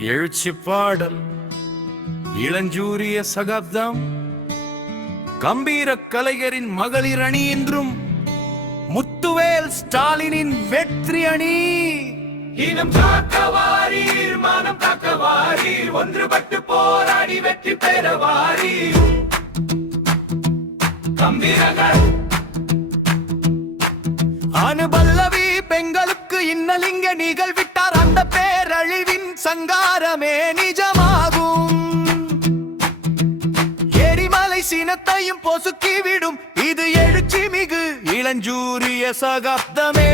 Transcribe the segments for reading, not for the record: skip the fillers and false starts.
எழுச்சி பாடல் இளஞ்சூரிய சகாப்தம் கம்பீர கலைஞரின் மகளிர் அணி என்றும் முத்துவேல் ஸ்டாலினின் வெற்றி அணி. இனம் காக்க வாரீர், மானம் காக்க வாரீர், ஒன்றுபட்டு போராடி வெற்றி பெற வாரீர். கம்பீரங்கள் அனுபல்லவி பெண்களுக்கு இன்னலிங்க நிகழ்விட்டார். அந்த பேரழிவின் சங்காரமே நிஜமாகும். எரிமலை சினத்தையும் பொசுக்கிவிடும் இது எழுச்சி மிகு இளஞ்சூரிய சகாப்தமே.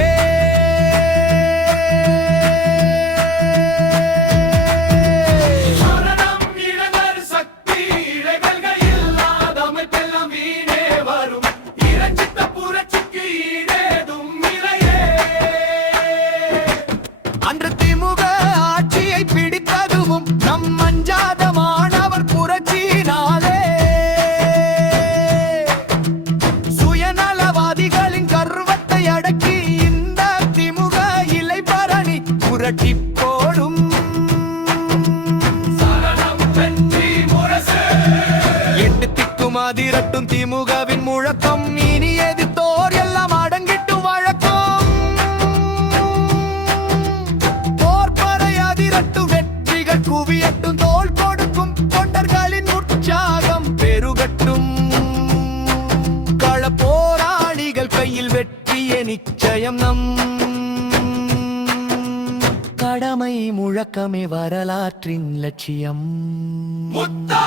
அன்று திமுக ஆட்சியை பிடித்ததும் நம் அஞ்சாத மாணவர் புரட்சியினாலே. சுயநலவாதிகளின் கர்வத்தை அடக்கி இந்த திமுக இலை பரணி புரட்டி போடும். எட்டு திக்கும் அதிரட்டும் திமுகவின் முழக்கம். இனி எதிர்த்தோர் எல்லாம் அடங்கிட்டு வழக்கம். வெற்றிகள் குவியட்டும், தோள் கொடுக்கும் தொண்டர்களின் உற்சாகம் பெருகட்டும். கள போராளிகள் கையில் வெற்றிய நிச்சயம். நம் கடமை முழக்கமே வரலாற்றின் லட்சியம். முத்தா